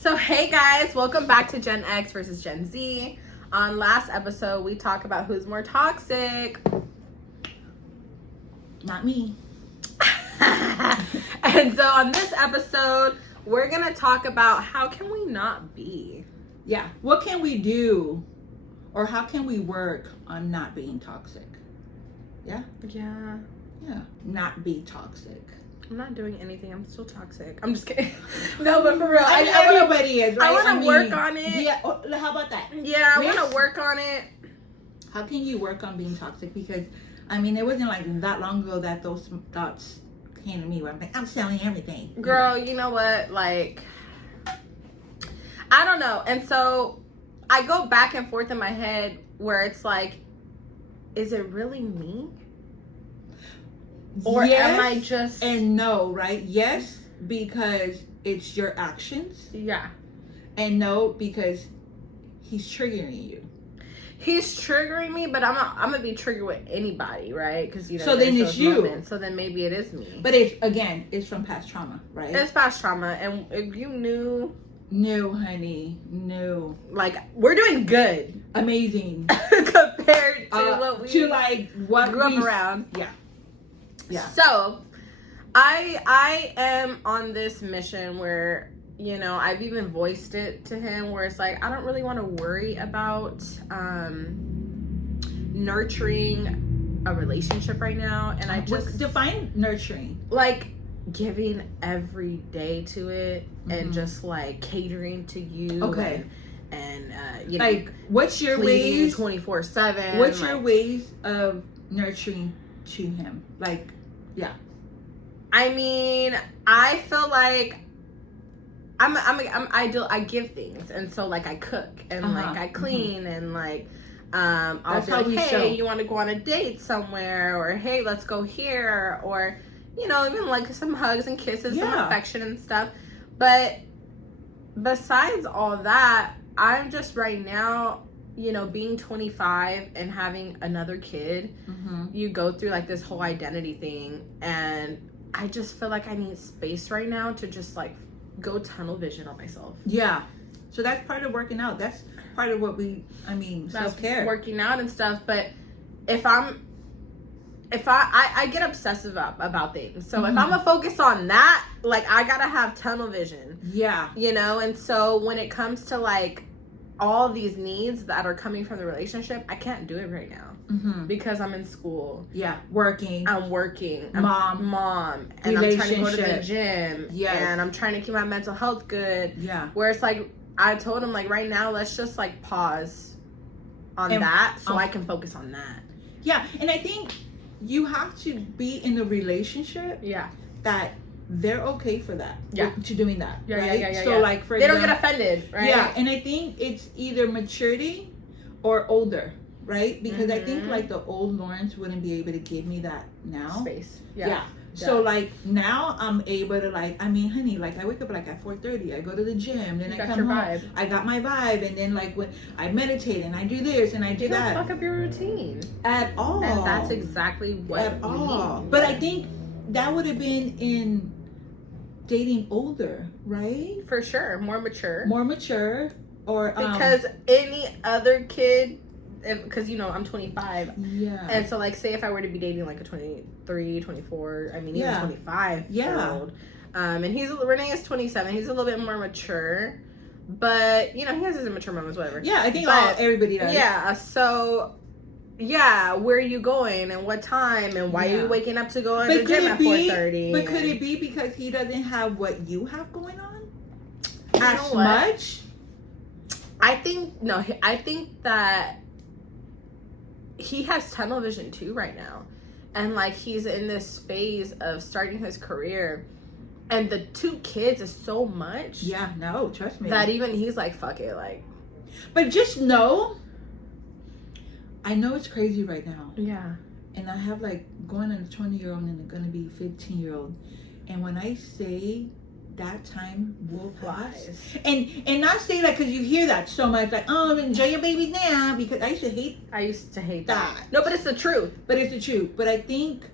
So hey guys, welcome back to Gen X versus Gen Z. On last episode, we talked about who's more toxic. Not me. And so on this episode, we're gonna talk about how can we not be? Yeah. What can we do, or how can we work on not being toxic? Yeah. Yeah. Yeah. Not be toxic. I'm not doing anything. I'm still toxic. I'm just kidding. No, but for real, I mean, everybody is, right? I want to work on it. Yeah. Oh, how about that? Yeah, I want to work on it. How can you work on being toxic? Because, I mean, it wasn't like that long ago that those thoughts came to me where I'm like, I'm selling everything. Girl, you know what? Like, I don't know. And so I go back and forth in my head where it's like, is it really me? Or yes, am I just... And no, right? Yes, because it's your actions. Yeah. And no, because he's triggering you. He's triggering me, but I'm gonna be triggered with anybody, right? Because so then it's you. Moments, so then maybe it is me. But it's from past trauma, right? It's past trauma, and if you knew. No, honey, no. Like, we're doing good, amazing compared to what we grew up around. Yeah. Yeah. So, I am on this mission where, you know, I've even voiced it to him where it's like, I don't really want to worry about nurturing a relationship right now. And I just... Define nurturing. Like, giving every day to it and just, like, catering to you. Okay. And you know... Like, what's your ways... 24/7. What's your ways of nurturing to him? Like... Yeah. I mean, I feel like I give things, and so like I cook and like I clean and like I'll be like, hey, you want to go on a date somewhere, or hey, let's go here, or you know, even like some hugs and kisses, some affection and stuff. But besides all that, I'm just right now, you know, being 25 and having another kid, you go through like this whole identity thing, and I just feel like I need space right now to just like go tunnel vision on myself. Yeah. So that's part of working out. That's part of what self-care. Working out and stuff. But if I get obsessive about things. So if I'm gonna focus on that, like I gotta have tunnel vision. Yeah. You know, and so when it comes to like all these needs that are coming from the relationship, I can't do it right now because I'm in school. Yeah, working. I'm working. Mom. And I'm trying to go to the gym. Yeah. And I'm trying to keep my mental health good. Yeah. Where it's like, I told him like right now, let's just like pause on that so I can focus on that. Yeah, and I think you have to be in a relationship. Yeah. That they're okay for that. Yeah. To doing that. Yeah, right? yeah. So like for they don't get offended, right? Yeah, and I think it's either maturity or older, right? Because I think like the old Lawrence wouldn't be able to give me that now. Space. Yeah. So like now I'm able to like, I mean, honey, like I wake up like at 4:30, I go to the gym, then I come home. Vibe. I got my vibe, and then like when I meditate and I do this and I do that. You don't fuck up your routine at all. And that's exactly what you need. But I think that would have been in dating older, right? For sure. More mature. Or because any other kid, because you know I'm 25, and so like say if I were to be dating like a 23, 24, I mean even 25 year old, and Renee is 27, he's a little bit more mature, but you know he has his immature moments, whatever. Yeah, I think everybody does. Yeah, so yeah, where are you going and what time and why are you waking up to go to the gym at 4:30? But could it be because he doesn't have what you have going on as much? I think that he has tunnel vision too right now, and like he's in this phase of starting his career, and the 2 kids is so much. Yeah, no, trust me. That even he's like, fuck it, like. But just know, I know it's crazy right now. Yeah. And I have like going on a 20-year-old and going to be 15-year-old, and when I say that time will pass. And not say that because you hear that so much, like, oh, enjoy your babies now, because I used to hate that. No, but it's the truth. But I think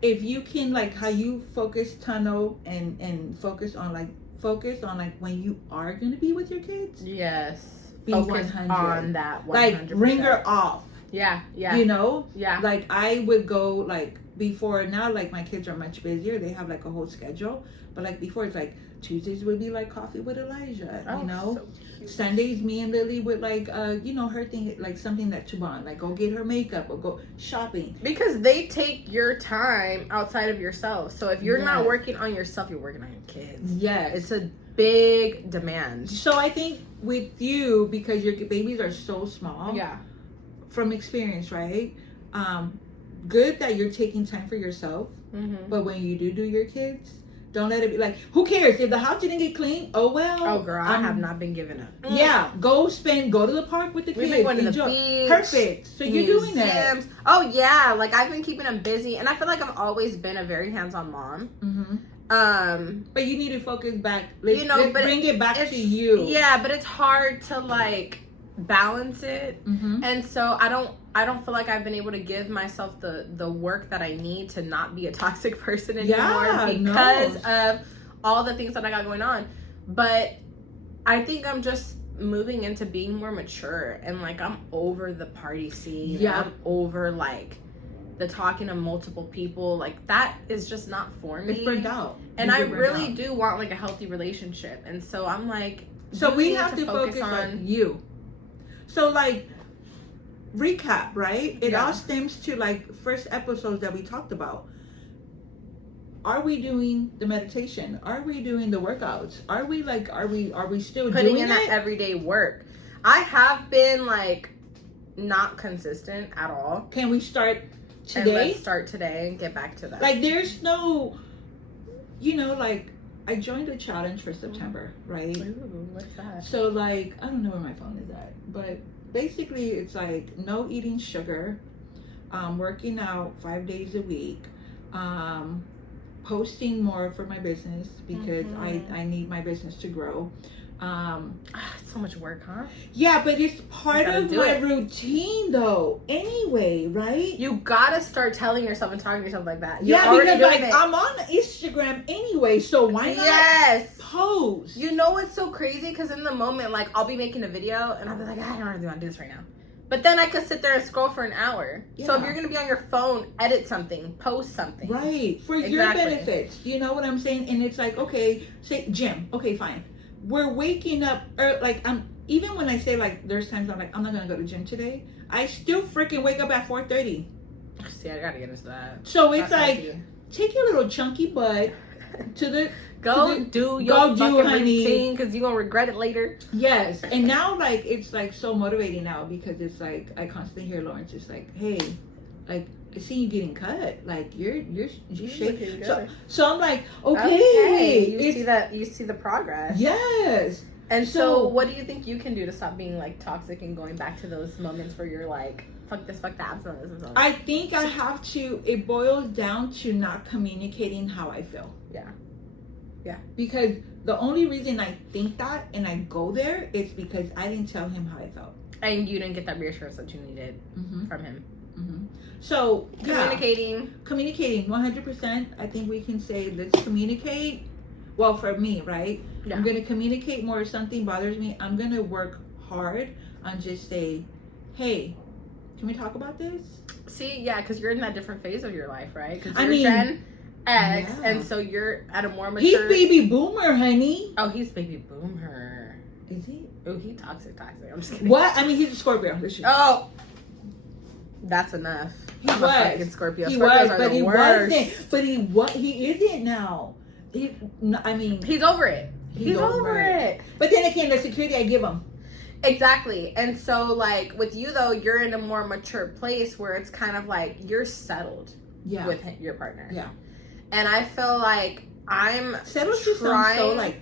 if you can, like, how you focus tunnel and focus on, like, focus on like when you are going to be with your kids. Yes. Be Focus 100 on that 100%. Like ring her off. Yeah. You know? Yeah. Like I would go like before, now like my kids are much busier. They have like a whole schedule. But like before, it's like Tuesdays would be like coffee with Elijah, you know? So Sundays, me and Lily would like, you know, her thing, like something that to bond, like go get her makeup or go shopping. Because they take your time outside of yourself. So if you're not working on yourself, you're working on your kids. Yes. It's a big demand. So I think with you, because your babies are so small. Yeah. From experience, right? Good that you're taking time for yourself. Mm-hmm. But when you do your kids, don't let it be like, who cares if the house didn't get clean? Oh well. Oh girl, I have not been giving up. Yeah, go to the park with the kids. We've been going to the beach. Perfect. So you're doing that. Oh yeah, like I've been keeping them busy, and I feel like I've always been a very hands-on mom. Mm-hmm. But you need to focus back. Let's bring it back to you. Yeah, but it's hard to like balance it, and so I don't feel like I've been able to give myself the work that I need to not be a toxic person anymore because of all the things that I got going on. But I think I'm just moving into being more mature, and like I'm over the party scene. Yeah. I'm over like the talking to multiple people. Like that is just not for me. It's burnt out. And I really do want like a healthy relationship. And so I'm like, so we have to focus on you. So like, recap, right? It all stems to like first episodes that we talked about. Are we doing the meditation? Are we doing the workouts? Are we still putting doing in that everyday work? I have been like not consistent at all. Can we start today? And let's start today and get back to that. Like there's no, you know, like I joined a challenge for September, right? Ooh, what's that? So like, I don't know where my phone is at, but basically it's like no eating sugar, working out 5 days a week, posting more for my business because I need my business to grow. It's so much work, huh? Yeah, but it's part of my routine though anyway, right? You gotta start telling yourself and talking to yourself like that. You're because like I'm on Instagram anyway, so why not post? You know what's so crazy? Because in the moment, like I'll be making a video and I'll be like, I don't really want to do this right now. But then I could sit there and scroll for an hour. Yeah. So if you're going to be on your phone, edit something, post something. Right. For your benefits. You know what I'm saying? And it's like, okay, say gym. Okay, fine. We're waking up, like even when I say like, there's times I'm like, I'm not going to go to gym today. I still freaking wake up at 4:30. See, I got to get into that. So it's like, take your little chunky butt to the... do your fucking routine because you're gonna regret it later. Yes. And now like it's like so motivating now because it's like I constantly hear Lawrence just like, hey, like I see you getting cut, like you're shaking. So I'm like, okay. You see the progress. Yes. And so what do you think you can do to stop being like toxic and going back to those moments where you're like, fuck this, fuck that, I'm this. I think I have to, it boils down to not communicating how I feel. Yeah, because the only reason I think that and I go there is because I didn't tell him how I felt. And you didn't get that reassurance that you needed from him. So, Communicating 100%. I think we can say, let's communicate. Well, for me, right? Yeah. I'm going to communicate more. If something bothers me, I'm going to work hard on just say, hey, can we talk about this? See, yeah, because you're in that different phase of your life, right? Because Gen X, and so you're at a more mature... He's baby boomer, honey. Oh, he's baby boomer. Is he? Oh, he toxic. I'm just kidding. What? I mean, he's a Scorpio. Oh! That's enough. I'm a fucking Scorpio. He was, but he wasn't. But he isn't now. I mean... He's over it. He's over it. But then again, the security I give him. Exactly. And so, like, with you, though, you're in a more mature place where it's kind of like you're settled with your partner. Yeah. And I feel like I'm settled trying... so like...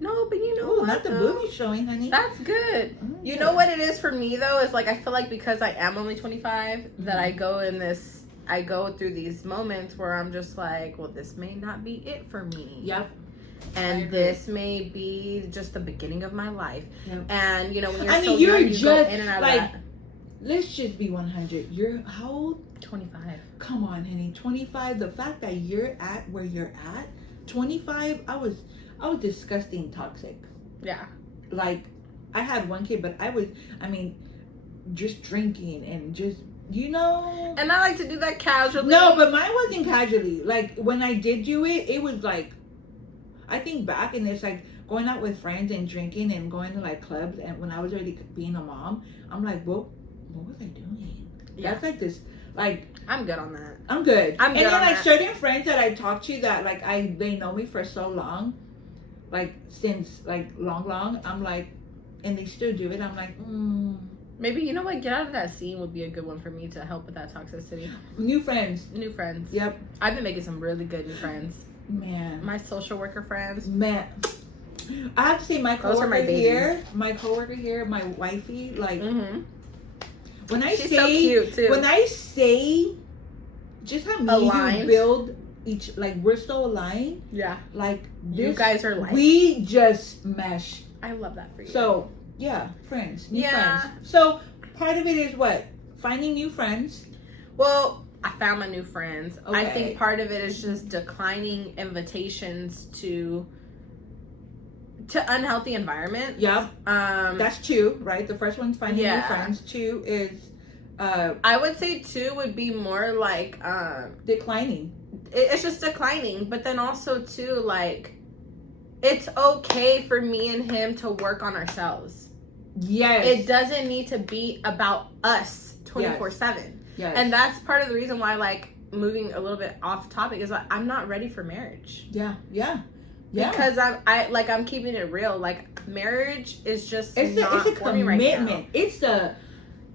No, but you know what? Not the booty showing, honey. That's good. Oh, you know what it is for me, though? Is like I feel like because I am only 25, that I go through these moments where I'm just like, well, this may not be it for me. Yep. And this may be just the beginning of my life. Yep. And, you know, when you're young, you go in and out of that. Let's just be 100. You're how old? 25. Come on, honey. 25. The fact that you're at where you're at, 25, I was disgusting toxic. Yeah. Like, I had one kid, but just drinking and just, you know. And I like to do that casually. No, but mine wasn't casually. Like, when I did do it, it was like, I think back and it's like going out with friends and drinking and going to like clubs. And when I was already being a mom, I'm like, what was I doing? Yeah. That's like this, like. I'm good on that. I'm good. And then like certain friends that I talk to that like they know me for so long, like since like long, I'm like, and they still do it. I'm like, Maybe, you know what, get out of that scene would be a good one for me to help with that toxicity. New friends. Yep. I've been making some really good new friends. Man. My social worker friends. Man. I have to say my coworker here, my wifey, like when I She's say so cute too. When I say just how me and you build each, like we're so aligned. Yeah. Like you guys are like, we just mesh. I love that for you. So yeah, friends, new friends. So part of it is what? Finding new friends. Well, I found my new friends. Okay. I think part of it is just declining invitations to unhealthy environments. Yep. That's 2, right? The first one's finding new friends. 2 is I would say 2 would be more like declining. It's just declining, but then also too, like, it's okay for me and him to work on ourselves. Yes. It doesn't need to be about us 24/7. Yes. And that's part of the reason why, like, moving a little bit off topic is like I'm not ready for marriage. Yeah. Because I'm keeping it real. Like, marriage is just it's a commitment. Right now. It's a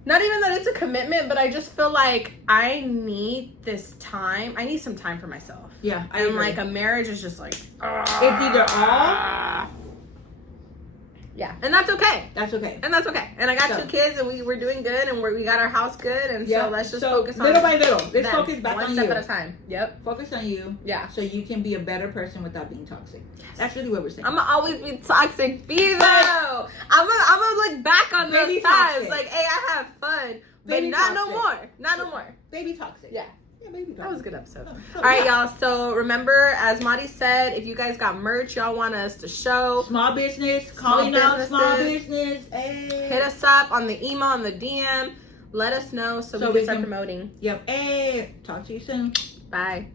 not even that it's a commitment, but I just feel like I need this time. I need some time for myself. Yeah, I agree. Like, a marriage is just like it's either all. Yeah, and that's okay. And I got 2 kids, and we're doing good, and we got our house good, and so let's just focus on little by little. Let's focus back on you. One step at a time. Yep. Focus on you. Yeah. So you can be a better person without being toxic. Yes. That's really what we're saying. I'm gonna always be toxic, be though. I'm gonna look back on those times like, hey, I have fun, but not no more. Baby toxic. Yeah. Baby that was a good episode. All right, y'all. So remember, as Madi said, if you guys got merch y'all want us to show, small business, calling out small business, hey. Hit us up on the email, on the DM. Let us know so we can start promoting. Yep. Hey, talk to you soon. Bye.